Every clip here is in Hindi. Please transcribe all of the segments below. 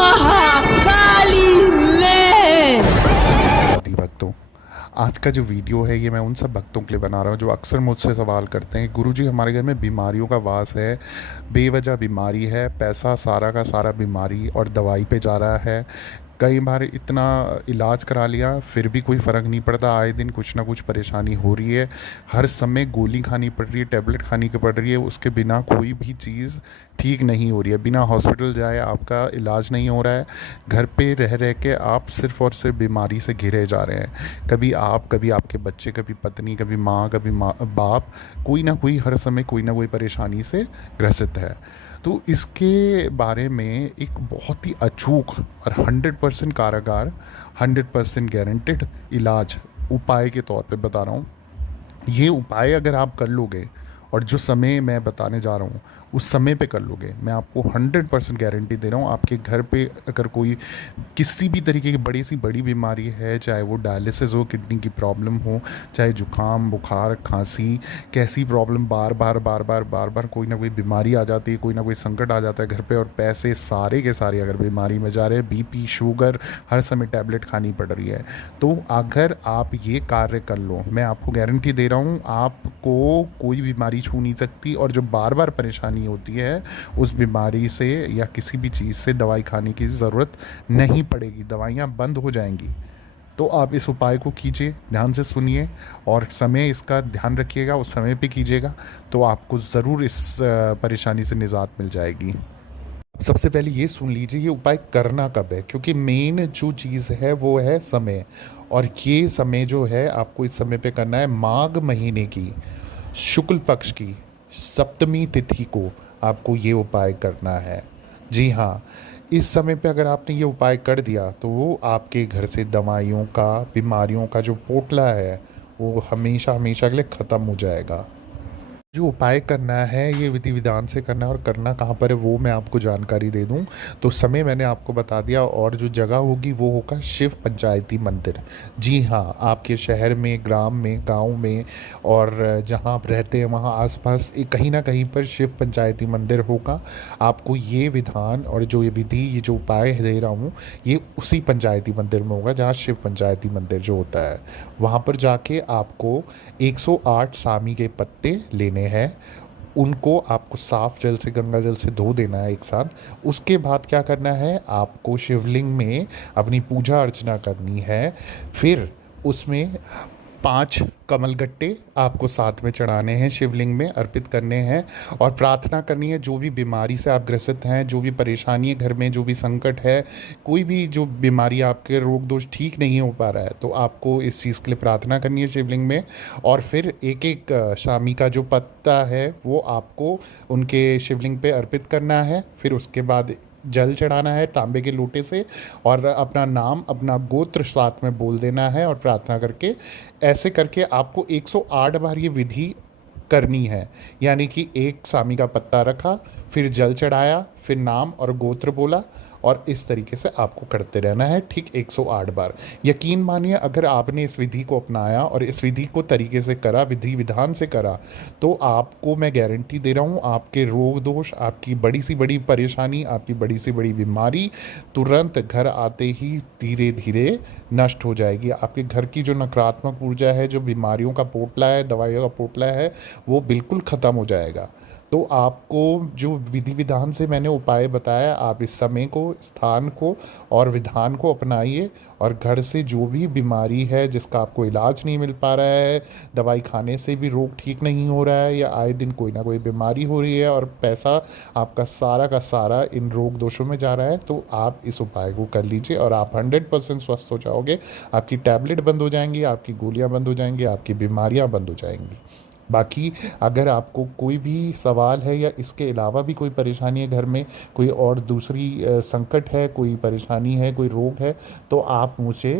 महाकाली में। भक्तों, आज का जो वीडियो है ये मैं उन सब भक्तों के लिए बना रहा हूँ जो अक्सर मुझसे सवाल करते हैं, गुरुजी हमारे घर में बीमारियों का वास है, बेवजह बीमारी है, पैसा सारा का सारा बीमारी और दवाई पे जा रहा है, कई बार इतना इलाज करा लिया फिर भी कोई फ़र्क नहीं पड़ता, आए दिन कुछ ना कुछ परेशानी हो रही है, हर समय गोली खानी पड़ रही है, टैबलेट खानी पड़ रही है, उसके बिना कोई भी चीज़ ठीक नहीं हो रही है, बिना हॉस्पिटल जाए आपका इलाज नहीं हो रहा है, घर पे रह रह के आप सिर्फ़ और सिर्फ बीमारी से घिरे जा रहे हैं। कभी आप, कभी आपके बच्चे, कभी पत्नी, कभी माँ, कभी बाप, कोई ना कोई हर समय कोई ना कोई परेशानी से ग्रसित है। तो इसके बारे में एक बहुत ही अचूक और 100% कारागार, 100% गारंटेड इलाज उपाय के तौर पे बता रहा हूँ। ये उपाय अगर आप कर लोगे और जो समय मैं बताने जा रहा हूँ उस समय पे कर लोगे, मैं आपको 100% गारंटी दे रहा हूँ, आपके घर पे अगर कोई किसी भी तरीके की बड़ी सी बड़ी बीमारी है, चाहे वो डायलिसिस हो, किडनी की प्रॉब्लम हो, चाहे जुकाम, बुखार, खांसी, कैसी प्रॉब्लम, बार बार कोई ना कोई बीमारी आ जाती है, कोई ना कोई संकट आ जाता है घर पे और पैसे सारे के सारे अगर बीमारी में जा रहे हैं, बीपी, शुगर, हर समय टैबलेट खानी पड़ रही है, तो अगर आप ये कार्य कर लो, मैं आपको गारंटी दे रहा हूँ आपको कोई बीमारी छू नहीं सकती। और जो बार बार परेशानी होती है उस बीमारी से या किसी भी चीज़ से दवाई खाने की ज़रूरत नहीं पड़ेगी, दवाइयाँ बंद हो जाएंगी। तो आप इस उपाय को कीजिए, ध्यान से सुनिए और समय इसका ध्यान रखिएगा, उस समय पे कीजिएगा तो आपको ज़रूर इस परेशानी से निजात मिल जाएगी। सबसे पहले ये सुन लीजिए ये उपाय करना कब है, क्योंकि मेन जो चीज़ है वो है समय। और ये समय जो है आपको इस समय पे करना है माघ महीने की शुक्ल पक्ष की सप्तमी तिथि को आपको ये उपाय करना है। जी हाँ, इस समय पे अगर आपने ये उपाय कर दिया तो वो आपके घर से दवाइयों का, बीमारियों का जो पोटला है वो हमेशा हमेशा के लिए ख़त्म हो जाएगा। जो उपाय करना है ये विधि विधान से करना है और करना कहाँ पर है वो मैं आपको जानकारी दे दूं। तो समय मैंने आपको बता दिया और जो जगह होगी वो होगा शिव पंचायती मंदिर। जी हाँ, आपके शहर में, ग्राम में, गांव में और जहां आप रहते हैं वहां आसपास कहीं ना कहीं पर शिव पंचायती मंदिर होगा। आपको ये विधान और जो ये विधि, ये जो उपाय दे रहा हूँ ये उसी पंचायती मंदिर में होगा जहाँ शिव पंचायती मंदिर जो होता है। वहाँ पर जाके आपको 108 सामी के पत्ते लेने हैं, उनको आपको साफ जल से, गंगा जल से धो देना है एक साथ। उसके बाद क्या करना है, आपको शिवलिंग में अपनी पूजा अर्चना करनी है। फिर उसमें 5 कमलगट्टे आपको साथ में चढ़ाने हैं, शिवलिंग में अर्पित करने हैं और प्रार्थना करनी है। जो भी बीमारी से आप ग्रसित हैं, जो भी परेशानी है घर में, जो भी संकट है, कोई भी जो बीमारी, आपके रोग दोष ठीक नहीं हो पा रहा है, तो आपको इस चीज़ के लिए प्रार्थना करनी है शिवलिंग में। और फिर एक एक शामी का जो पत्ता है वो आपको उनके शिवलिंग पे अर्पित करना है। फिर उसके बाद जल चढ़ाना है तांबे के लोटे से और अपना नाम, अपना गोत्र साथ में बोल देना है और प्रार्थना करके, ऐसे करके आपको 108 बार ये विधि करनी है। यानी कि एक सामी का पत्ता रखा, फिर जल चढ़ाया, फिर नाम और गोत्र बोला और इस तरीके से आपको करते रहना है ठीक 108 बार। यकीन मानिए अगर आपने इस विधि को अपनाया और इस विधि को तरीके से करा, विधि विधान से करा, तो आपको मैं गारंटी दे रहा हूँ आपके रोग दोष, आपकी बड़ी सी बड़ी परेशानी, आपकी बड़ी सी बड़ी बीमारी तुरंत घर आते ही धीरे धीरे नष्ट हो जाएगी। आपके घर की जो नकारात्मक ऊर्जा है, जो बीमारियों का पोटला है, दवाइयों का पोटला है, वो बिल्कुल ख़त्म हो जाएगा। तो आपको जो विधि विधान से मैंने उपाय बताया, आप इस समय को, स्थान को और विधान को अपनाइए और घर से जो भी बीमारी है जिसका आपको इलाज नहीं मिल पा रहा है, दवाई खाने से भी रोग ठीक नहीं हो रहा है, या आए दिन कोई ना कोई बीमारी हो रही है और पैसा आपका सारा का सारा इन रोग दोषों में जा रहा है, तो आप इस उपाय को कर लीजिए और आप 100% स्वस्थ हो जाओगे। आपकी टैबलेट बंद हो जाएंगी, आपकी गोलियाँ बंद हो जाएंगी, आपकी बीमारियाँ बंद हो जाएंगी। बाकी अगर आपको कोई भी सवाल है या इसके अलावा भी कोई परेशानी है घर में, कोई और दूसरी संकट है, कोई परेशानी है, कोई रोग है, तो आप मुझे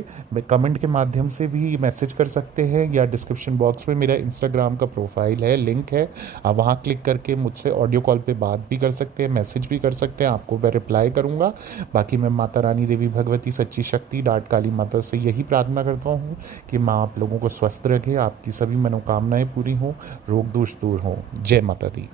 कमेंट के माध्यम से भी मैसेज कर सकते हैं या डिस्क्रिप्शन बॉक्स में मेरा इंस्टाग्राम का प्रोफाइल है, लिंक है, आप वहाँ क्लिक करके मुझसे ऑडियो कॉल पे बात भी कर सकते हैं, मैसेज भी कर सकते हैं, आपको मैं रिप्लाई करूँगा। बाकी मैं माता रानी देवी भगवती सच्ची शक्ति डाट काली माता से यही प्रार्थना करता हूँ कि माँ आप लोगों को स्वस्थ रखे, आपकी सभी मनोकामनाएँ पूरी हों, रोग दोष दूर हो। जय माता दी।